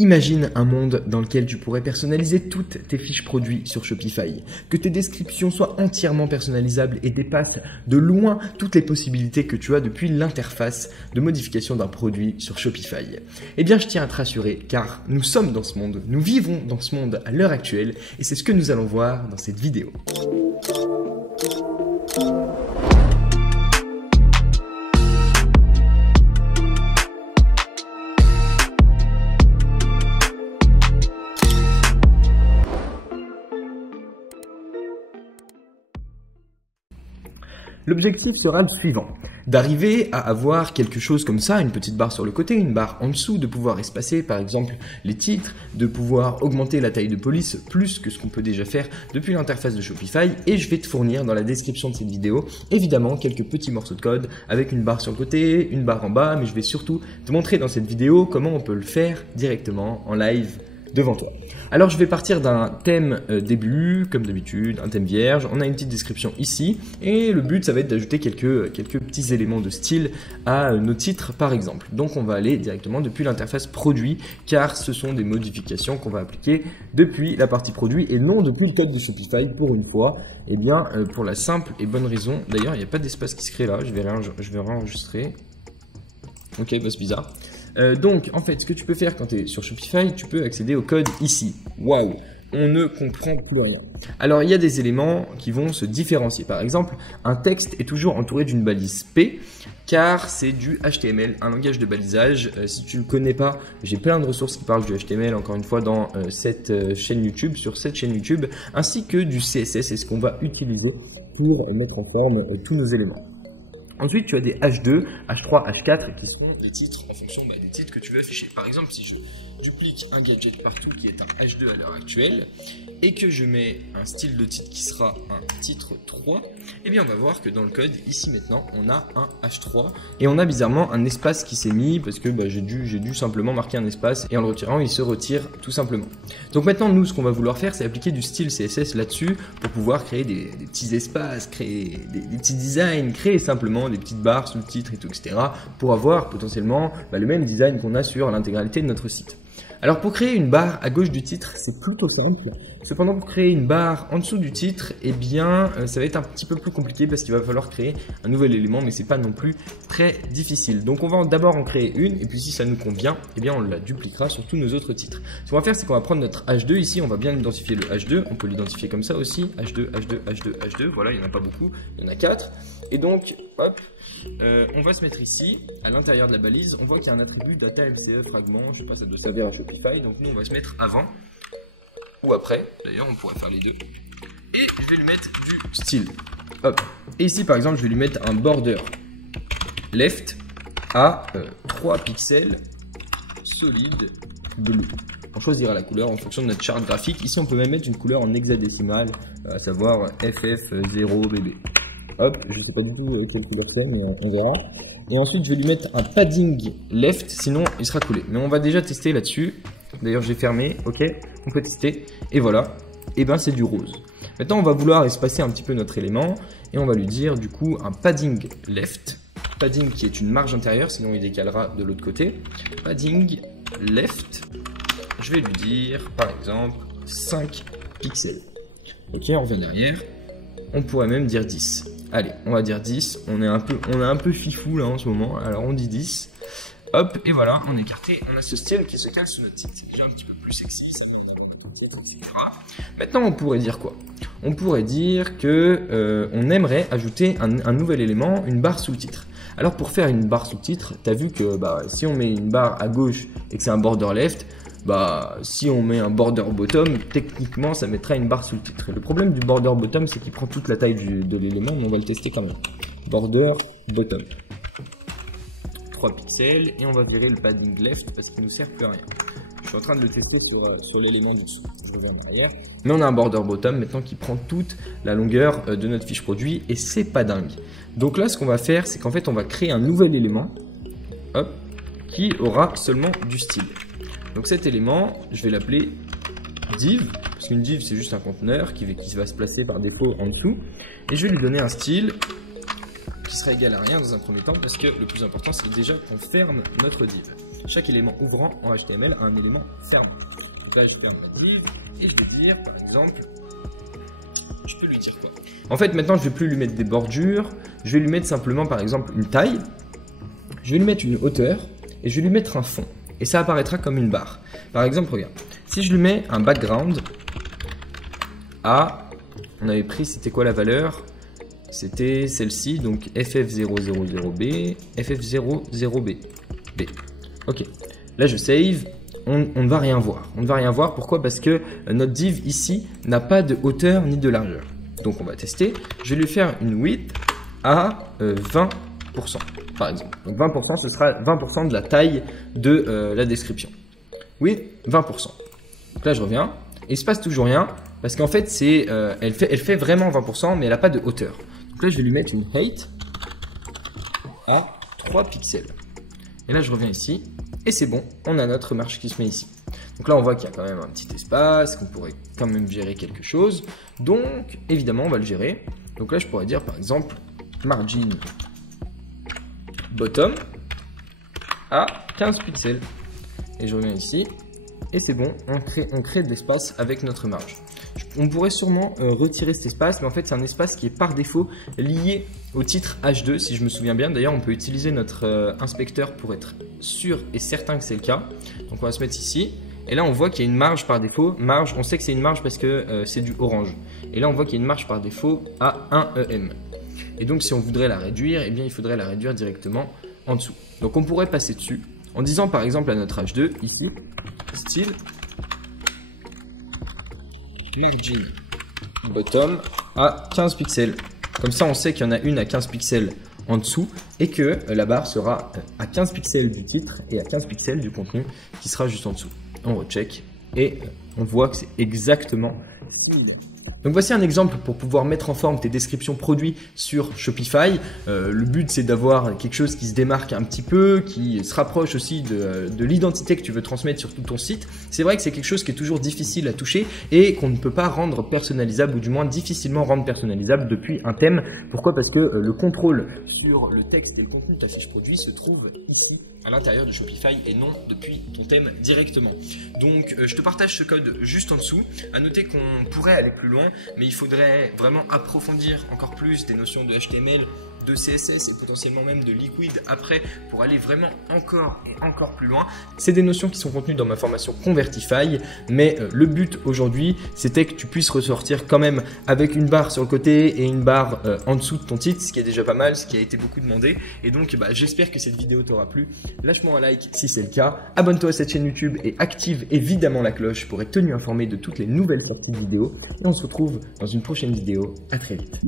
Imagine un monde dans lequel tu pourrais personnaliser toutes tes fiches produits sur Shopify, que tes descriptions soient entièrement personnalisables et dépassent de loin toutes les possibilités que tu as depuis l'interface de modification d'un produit sur Shopify. Eh bien, je tiens à te rassurer car nous sommes dans ce monde, nous vivons dans ce monde à l'heure actuelle et c'est ce que nous allons voir dans cette vidéo. L'objectif sera le suivant, d'arriver à avoir quelque chose comme ça, une petite barre sur le côté, une barre en dessous, de pouvoir espacer par exemple les titres, de pouvoir augmenter la taille de police plus que ce qu'on peut déjà faire depuis l'interface de Shopify et je vais te fournir dans la description de cette vidéo évidemment quelques petits morceaux de code avec une barre sur le côté, une barre en bas, mais je vais surtout te montrer dans cette vidéo comment on peut le faire directement en live devant toi. Alors je vais partir d'un thème début, comme d'habitude, un thème vierge, on a une petite description ici et le but ça va être d'ajouter quelques petits éléments de style à nos titres par exemple. Donc on va aller directement depuis l'interface produit car ce sont des modifications qu'on va appliquer depuis la partie produit et non depuis le code de Shopify pour une fois. Et bien pour la simple et bonne raison, d'ailleurs il n'y a pas d'espace qui se crée là, je vais réenregistrer. Ok, bah c'est bizarre. Donc, en fait, ce que tu peux faire quand tu es sur Shopify, tu peux accéder au code ici. Waouh, on ne comprend plus rien. Alors, il y a des éléments qui vont se différencier. Par exemple, un texte est toujours entouré d'une balise P, car c'est du HTML, un langage de balisage. Si tu ne le connais pas, j'ai plein de ressources qui parlent du HTML, encore une fois, dans cette chaîne YouTube, sur cette chaîne YouTube, ainsi que du CSS, c'est ce qu'on va utiliser pour mettre en forme tous nos éléments. Ensuite, tu as des H2, H3, H4 qui sont des titres en fonction des titres que tu veux afficher. Par exemple, si je duplique un gadget partout qui est un H2 à l'heure actuelle et que je mets un style de titre qui sera un titre 3, eh bien on va voir que dans le code, ici maintenant, on a un H3 et on a bizarrement un espace qui s'est mis parce que j'ai dû simplement marquer un espace et en le retirant, il se retire tout simplement. Donc maintenant, nous, ce qu'on va vouloir faire, c'est appliquer du style CSS là-dessus pour pouvoir créer des petits espaces, créer des petits designs, créer simplement des petites barres sous le titre et tout, etc. pour avoir potentiellement le même design qu'on a sur l'intégralité de notre site. Alors pour créer une barre à gauche du titre, c'est plutôt simple. Cependant pour créer une barre en dessous du titre, eh bien ça va être un petit peu plus compliqué parce qu'il va falloir créer un nouvel élément, mais c'est pas non plus très difficile. Donc on va d'abord en créer une et puis si ça nous convient, eh bien on la dupliquera sur tous nos autres titres. Ce qu'on va faire, c'est qu'on va prendre notre H2 ici, on va bien identifier le H2, on peut l'identifier comme ça aussi, H2, H2, H2, H2, voilà, il n'y en a pas beaucoup, il y en a 4. Et donc, hop, on va se mettre ici, à l'intérieur de la balise, on voit qu'il y a un attribut data MCE fragment, je sais pas, ça doit servir à Shopify, donc nous on va se mettre avant ou après, d'ailleurs on pourrait faire les deux, et je vais lui mettre du style, hop, et ici par exemple je vais lui mettre un border left à 3 pixels solide bleu. On choisira la couleur en fonction de notre charte graphique, ici on peut même mettre une couleur en hexadécimal, à savoir FF0BB. Hop, je ne sais pas beaucoup quelle couleur c'est, mais on verra. Et ensuite, je vais lui mettre un padding left, sinon il sera coulé. Mais on va déjà tester là-dessus. D'ailleurs, j'ai fermé, ok, on peut tester. Et voilà, et ben c'est du rose. Maintenant, on va vouloir espacer un petit peu notre élément. Et on va lui dire du coup un padding left. Padding qui est une marge intérieure, sinon il décalera de l'autre côté. Padding left, je vais lui dire par exemple 5 pixels. Ok, on revient derrière. On pourrait même dire 10. Allez, on va dire 10. On est un peu fifou là en ce moment. Alors on dit 10. Hop, et voilà, on est écarté. On a ce style qui se cale sous notre titre. C'est déjà un petit peu plus sexy. Ça Maintenant, on pourrait dire quoi? On pourrait dire que on aimerait ajouter un nouvel élément, une barre sous le titre. Alors pour faire une barre sous le titre, tu as vu que si on met une barre à gauche et que c'est un border left, si on met un border bottom, techniquement ça mettra une barre sous le titre. Le problème du border bottom, c'est qu'il prend toute la taille de l'élément, mais on va le tester quand même. Border bottom. 3 pixels et on va virer le padding left parce qu'il ne nous sert plus à rien. Je suis en train de le tester sur l'élément dessous. Je reviens en arrière. Mais on a un border bottom maintenant qui prend toute la longueur de notre fiche produit et c'est pas dingue. Donc là, ce qu'on va faire, c'est qu'en fait, on va créer un nouvel élément, hop, qui aura seulement du style. Donc cet élément, je vais l'appeler div, parce qu'une div c'est juste un conteneur qui va se placer par défaut en dessous. Et je vais lui donner un style qui sera égal à rien dans un premier temps, parce que le plus important c'est déjà qu'on ferme notre div. chaque élément ouvrant en HTML a un élément fermant. Donc là, je ferme ma div et je vais dire, par exemple, je peux lui dire quoi? En fait, maintenant, je ne vais plus lui mettre des bordures. Je vais lui mettre simplement, par exemple, une taille. Je vais lui mettre une hauteur et je vais lui mettre un fond. Et ça apparaîtra comme une barre. Par exemple, regarde. Si je lui mets un background à, on avait pris, c'était quoi la valeur? C'était celle-ci, donc ff000b, ff00b. B. Ok. Là, je save. On ne va rien voir. On ne va rien voir. Pourquoi? Parce que notre div ici n'a pas de hauteur ni de largeur. Donc, on va tester. Je vais lui faire une width à 20%, par exemple. Donc, 20%, ce sera 20% de la taille de la description. Oui, 20%. Donc là, je reviens. Et il ne se passe toujours rien. Parce qu'en fait, elle fait vraiment 20%, mais elle n'a pas de hauteur. Donc là, je vais lui mettre une height à 3 pixels. Et là, je reviens ici. Et c'est bon, on a notre marge qui se met ici. Donc là, on voit qu'il y a quand même un petit espace, qu'on pourrait quand même gérer quelque chose. Donc, évidemment, on va le gérer. Donc là, je pourrais dire, par exemple, margin bottom à 15 pixels. Et je reviens ici. Et c'est bon, on crée de l'espace avec notre marge. On pourrait sûrement retirer cet espace, mais en fait, c'est un espace qui est par défaut lié au titre H2, si je me souviens bien. D'ailleurs, on peut utiliser notre inspecteur pour être sûr et certain que c'est le cas. Donc, on va se mettre ici. Et là, on voit qu'il y a une marge par défaut. Marge, on sait que c'est une marge parce que c'est du orange. Et là, on voit qu'il y a une marge par défaut à 1 EM. Et donc, si on voudrait la réduire, eh bien, il faudrait la réduire directement en dessous. Donc, on pourrait passer dessus en disant, par exemple, à notre H2, ici, style margin bottom à 15 pixels. Comme ça, on sait qu'il y en a une à 15 pixels en dessous et que la barre sera à 15 pixels du titre et à 15 pixels du contenu qui sera juste en dessous. On recheck et on voit que c'est exactement. Donc voici un exemple pour pouvoir mettre en forme tes descriptions produits sur Shopify. Le but, c'est d'avoir quelque chose qui se démarque un petit peu, qui se rapproche aussi de l'identité que tu veux transmettre sur tout ton site. C'est vrai que c'est quelque chose qui est toujours difficile à toucher et qu'on ne peut pas rendre personnalisable, ou du moins difficilement rendre personnalisable depuis un thème. Pourquoi? Parce que le contrôle sur le texte et le contenu de ta fiche produit se trouve ici à l'intérieur de Shopify et non depuis ton thème directement. Donc je te partage ce code juste en dessous. À noter qu'on pourrait aller plus loin, mais il faudrait vraiment approfondir encore plus des notions de HTML, de CSS et potentiellement même de Liquid après pour aller vraiment encore et encore plus loin. C'est des notions qui sont contenues dans ma formation Convertify, mais le but aujourd'hui, c'était que tu puisses ressortir quand même avec une barre sur le côté et une barre en dessous de ton titre, ce qui est déjà pas mal, ce qui a été beaucoup demandé. Et donc, j'espère que cette vidéo t'aura plu. Lâche-moi un like si c'est le cas, abonne-toi à cette chaîne YouTube et active évidemment la cloche pour être tenu informé de toutes les nouvelles sorties de vidéos. Et on se retrouve dans une prochaine vidéo. À très vite.